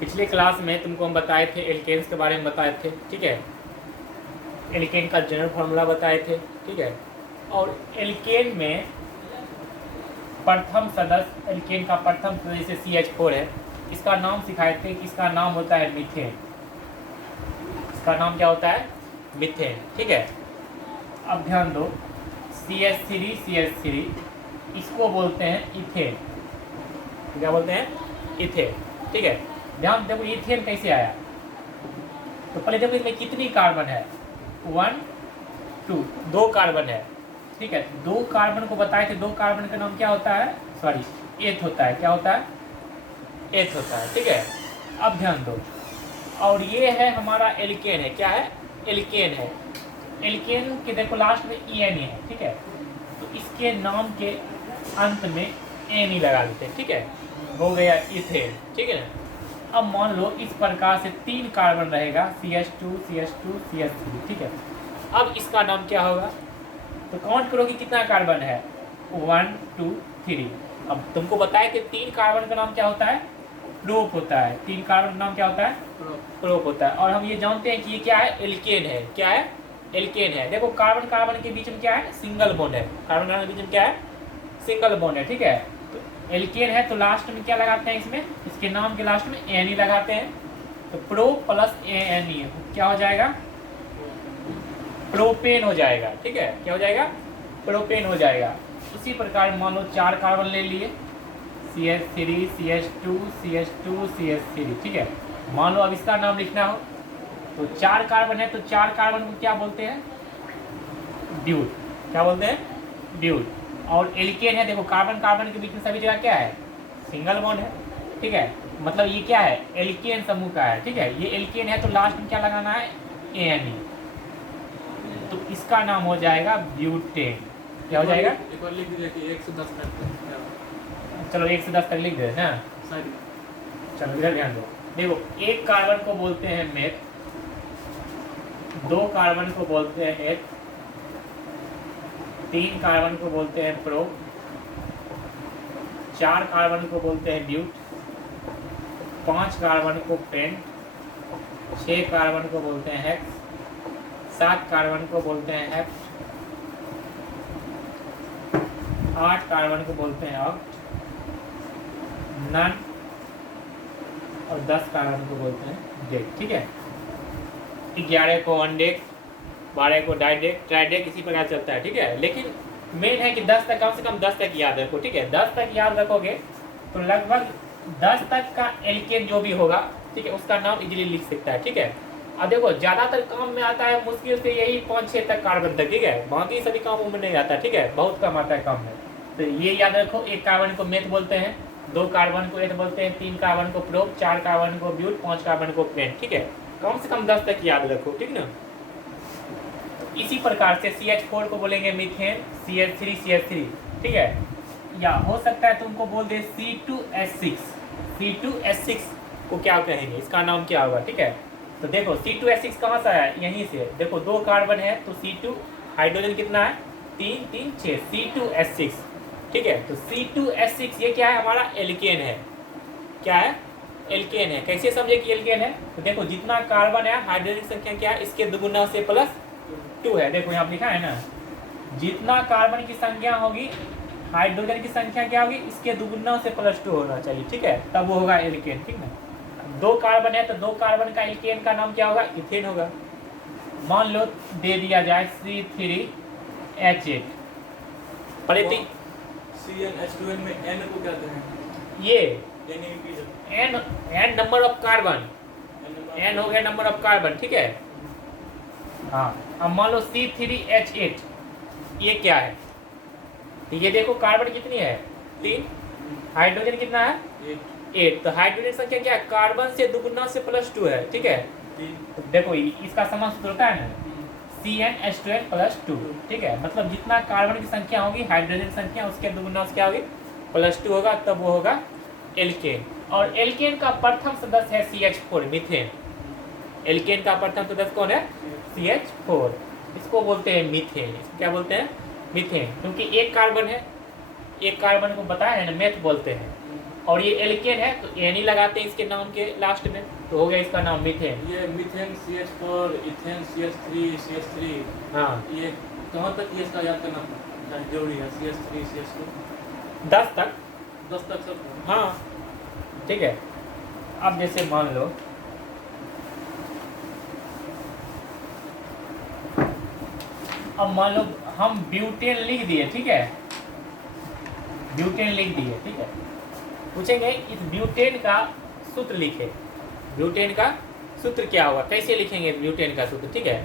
पिछले क्लास में तुमको हम बताए थे एल्केन्स के बारे में बताए थे, ठीक है। एल्केन का जनरल फार्मूला बताए थे, ठीक है। और एल्केन में प्रथम सदस्य, एल्केन का प्रथम सदस्य CH4 है, इसका नाम सिखाए थे कि इसका नाम होता है मीथेन। इसका नाम क्या होता है? मीथेन, ठीक है। अब ध्यान दो, CH3 इसको बोलते हैं इथेन। क्या बोलते हैं? इथेन, ठीक है। ध्यान देखो इथेन कैसे आया। तो पहले देखो इसमें कितनी कार्बन है? 1 2, 2 कार्बन है, ठीक है। 2 कार्बन को बताए थे, 2 कार्बन का नाम क्या होता है? सॉरी, एथ होता है। क्या होता है? एथ होता है, ठीक है। अब ध्यान दो, और ये है हमारा एल्केन है। क्या है? एल्केन है। एल्केन के देखो लास्ट में EN है, ठीक है। तो इसके नाम के अंत में एन ही लगा देते हैं, ठीक है। हो गया इथेन, ठीक है ना। अब मान लो इस प्रकार से 3 कार्बन रहेगा, CH2 CH3, ठीक है। अब इसका नाम क्या होगा? तो काउंट करो कि कितना कार्बन है। 1 2 3। अब तुमको बताया कि 3 कार्बन का नाम क्या होता है? प्रोप होता है। 3 कार्बन का नाम क्या होता है? प्रोप होता है। और हम ये जानते हैं कि ये क्या है? एल्केन है। क्या है? एल्केन है। देखो कार्बन कार्बन के बीच में क्या है? सिंगल बॉन्ड है। कार्बन कार्बन के बीच में क्या है? सिंगल बॉन्ड है, ठीक है। तो एल्केन है तो लास्ट में क्या लगाते हैं इसमें? इसके नाम के लास्ट में एन ही लगाते हैं। तो प्रो प्लस एन ई क्या हो जाएगा? प्रोपेन हो जाएगा, ठीक है। क्या हो जाएगा? प्रोपेन हो जाएगा। उसी प्रकार मान लो 4 कार्बन ले लिए, CH3 CH2 CH2 CH3, ठीक है। मान लो अब इसका नाम लिखना हो तो 4 कार्बन है तो 4 कार्बन को क्या बोलते हैं? ड्यूट। क्या बोलते हैं? ड्यूट। और एल्केन है, देखो कार्बन कार्बन के बीच में सभी जगह क्या है? सिंगल बॉन्ड है, ठीक है। मतलब ये क्या है? एल्केन समूह का है, ठीक है। ये एल्केन है तो लास्ट में क्या लगाना है? ANE। तो इसका नाम हो जाएगा ब्यूटेन। क्या हो जाएगा? एक बार लिख दीजिए कि 1 से 10 तक। चलो 1 से 10 तक लिख दे ना। चलो इधर ध्यान दो। देखो 1 कार्बन को बोलते हैं मेथ, 2 कार्बन को बोलते हैं एथ, 3 कार्बन को बोलते हैं प्रो, 4 कार्बन को बोलते हैं ब्यूट, 5 कार्बन को पेंट, 6 कार्बन को बोलते हैं हेक्स, 7 कार्बन को बोलते हैं हेप्ट, 8 कार्बन को बोलते हैं ऑक्ट, नन, और 10 कार्बन को बोलते हैं डेक, ठीक है। 11 को अनडेक, 12 को डाइडेक, ट्राइडेक, इसी प्रकार चलता है, ठीक है। लेकिन मेन है कि 10 तक, कम से कम 10 तक याद रखो, ठीक है। 10 तक याद रखोगे तो लगभग 10 तक का एल्केन जो भी होगा, ठीक है, उसका नाम इजीली लिख सकता है, ठीक है। अब देखो ज़्यादातर काम में आता है मुश्किल से यही 5-6 तक कार्बन तक, ठीक है। बाकी सभी काम में नहीं आता, ठीक है, बहुत कम आता है काम में। तो ये याद रखो, 1 कार्बन को मेथ बोलते हैं, 2 कार्बन को एथ बोलते हैं, 3 कार्बन को प्रोप, 4 कार्बन को ब्यूट, 5 कार्बन को पेंट, ठीक है। कम से कम 10 तक याद रखो, ठीक ना। इसी प्रकार से CH4 को बोलेंगे मीथेन, CH3, ठीक है। या हो सकता है तुमको बोल दे C2H6 को क्या कहेंगे? इसका नाम क्या होगा, ठीक है। तो देखो C2H6 कहाँ से आया? यहीं से। देखो 2 कार्बन है तो C2, हाइड्रोजन कितना है? 3 3 6, C2H6, ठीक है। तो C2H6 ये क्या है? हमारा एल्केन है। क्या है? एल्केन है। कैसे समझे कि एल्केन है? तो देखो जितना कार्बन है, हाइड्रोजन की संख्या क्या है? इसके दुगुना से प्लस 2 है। देखो यहाँ लिखा है ना, जितना कार्बन की संख्या होगी, हाइड्रोजन की संख्या क्या होगी? इसके दुगुना से प्लस 2 होना चाहिए, ठीक है, तब वो होगा एल्केन, ठीक ना। 2 कार्बन है तो 2 कार्बन का एल्केन का नाम क्या होगा? इथेन होगा। मान लो दे दिया जाए C3H8, पहले तो CnH2n में n को क्या कहें? ये n n number of carbon, n हो गया नंबर ऑफ कार्बन, ठीक है। हाँ, अब मान लो C3H8, ये क्या है? तो ये देखो कार्बन कितनी है? 3, हाइड्रोजन कितना है? 8। तो हाइड्रोजन संख्या क्या है? कार्बन से दुगुना से प्लस 2 है, ठीक है। तो देखो इसका समान सूत्र होता है ना, CnH2n प्लस 2, ठीक है। मतलब जितना कार्बन की संख्या होगी, हाइड्रोजन संख्या उसके दुगुना से क्या होगी? प्लस 2 होगा, तब वो होगा एल्केन। और एल्केन का प्रथम सदस्य है CH4, मीथेन। एल्केन का प्रथम सदस्य कौन है? CH4। इसको बोलते हैं मीथेन। इसको क्या बोलते हैं? मीथेन। क्योंकि 1 कार्बन है, 1 कार्बन को बताया है ना, मेथ बोलते हैं। और ये एल्केन है तो एन ही लगाते हैं इसके नाम के लास्ट में, तो हो गया इसका नाम मीथेन। ये मीथेन CH4, इथेन CH3, हाँ ये कहाँ तक ये इसका याद करना जरूरी है? CH3, CH2 10 तक। 10 तक सब। हाँ ठीक है। अब जैसे मान लो हम ब्यूटेन लिख दिए, ठीक है, ब्यूटेन लिख दिए, ठीक है, पूछेंगे इस ब्यूटेन का सूत्र लिखे, ब्यूटेन का सूत्र क्या होगा, कैसे लिखेंगे ब्यूटेन का सूत्र, ठीक है।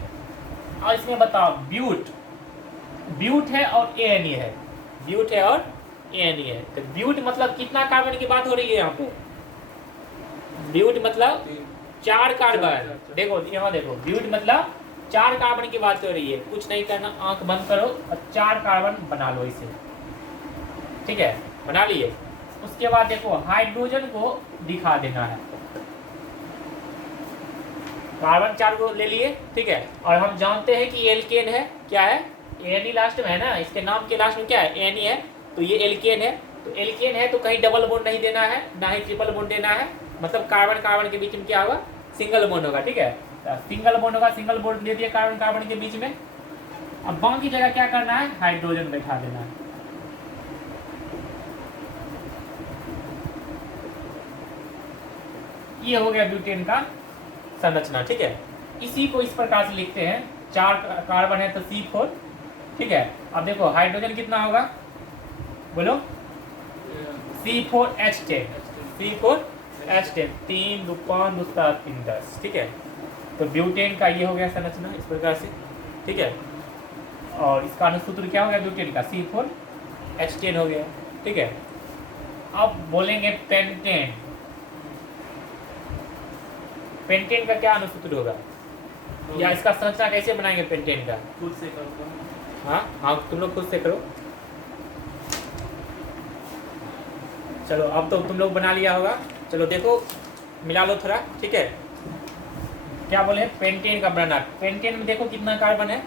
और इसमें बताओ ब्यूट है और एएनई है, ब्यूट है और एएनई है, तो ब्यूट मतलब कितना कार्बन की बात हो रही है यहाँ पे? ब्यूट मतलब 4 कार्बन। देखो यहाँ देखो, ब्यूट मतलब 4 कार्बन की बात हो रही है, कुछ नहीं करना, आंख बंद करो और 4 कार्बन बना लो इसे, ठीक है, बना लिए। उसके बाद देखो हाइड्रोजन को दिखा देना है, कार्बन 4 को ले लिए, ठीक है, और हम जानते हैं कि एल्केन है, क्या है, एनी लास्ट में है ना, इसके नाम के लास्ट में क्या है, एनी है, तो ये एल्केन है, तो एल्केन है तो कहीं डबल बॉन्ड नहीं देना है, ना ही ट्रिपल बॉन्ड देना है, मतलब कार्बन कार्बन के बीच में क्या होगा, सिंगल बॉन्ड होगा, ठीक है, सिंगल बॉन्ड होगा, सिंगल बॉन्ड दे दिया कार्बन कार्बन के बीच में। अब बाकी जगह क्या करना है, हाइड्रोजन बैठा देना है, ये हो गया ब्यूटेन का संरचना, ठीक है। इसी को इस प्रकार से लिखते हैं, 4 कार्बन है तो C4, ठीक है। अब देखो हाइड्रोजन कितना होगा, बोलो, C4H10, C4H10, 3 2 5 2 7 3 10, ठीक है। तो ब्यूटेन का ये हो गया संरचना इस प्रकार से, ठीक है। और इसका अनुसूत्र क्या हो गया ब्यूटेन का, C4H10 हो गया, ठीक है। अब बोलेंगे पेंटेन, पेंटेन का क्या अनुसूत्र होगा, या इसका संरचना कैसे बनाएंगे पेंटेन का, खुद से करो। हाँ हाँ तुम लोग खुद से करो, चलो अब तो तुम लोग बना लिया होगा, चलो देखो मिला लो थोड़ा, ठीक है। क्या बोले, पेंटेन का बनाना, पेंटेन में देखो कितना कार्बन है,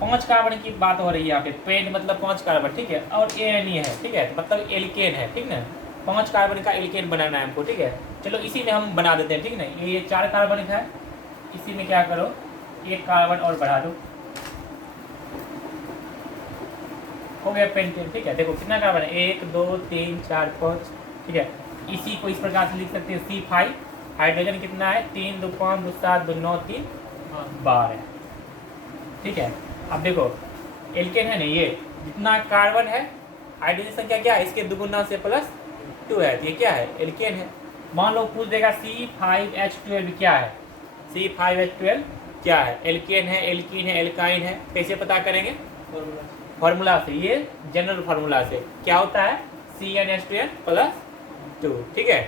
5 कार्बन की बात हो रही है यहाँ पे, पेंट मतलब 5 कार्बन, ठीक है, और एएनई है, ठीक है, मतलब एल्केन है, ठीक ना, 5 कार्बन का एल्केन बनाना है हमको, ठीक है। चलो इसी में हम बना देते हैं, ठीक ना, ये 4 कार्बन का है, इसी में क्या करो, 1 कार्बन और बढ़ा दो, हो गया पेंटेन, ठीक है। देखो कितना कार्बन है, 1 2 3 4 5, ठीक है। इसी को इस प्रकार से लिख सकते हैं C5, हाइड्रोजन कितना है, 3 2 5 2 7 2 9 3 12, ठीक है। अब देखो एल्केन है ना, ये जितना कार्बन है, हाइड्रोजन संख्या क्या है, इसके दुगुना से +2 है, ये क्या है, एल्केन है। मान लो पूछ देगा C5H12 क्या है, C5H12 क्या है, एल्केन है, एल्कीन है, एल्काइन है, कैसे पता करेंगे, फार्मूला से, ये जनरल फार्मूला से क्या होता है, CnH2n+2, ठीक है।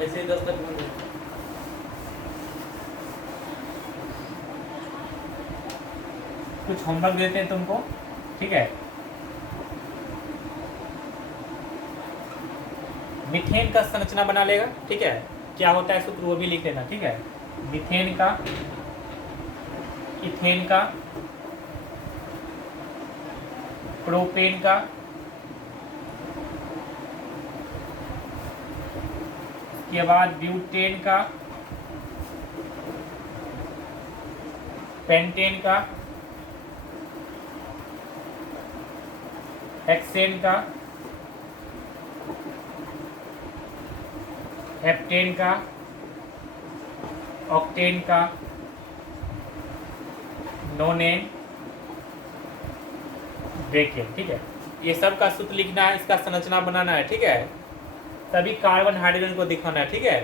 ऐसे ही 10 तक बन गए। कुछ होमवर्क देते हैं तुमको, ठीक है। मीथेन का संरचना बना लेगा, ठीक है, क्या होता है सूत्र वो भी लिख लेना, ठीक है। मीथेन का, इथेन का, प्रोपेन का, के बाद ब्यूटेन का, पेंटेन का, हेक्सेन का, हेप्टेन का, ऑक्टेन का, नोनेन, ब्रेकेन, ठीक है। ये सब का सूत्र लिखना है, इसका संरचना बनाना है, ठीक है। सभी कार्बन हाइड्रोजन को दिखाना है, ठीक है।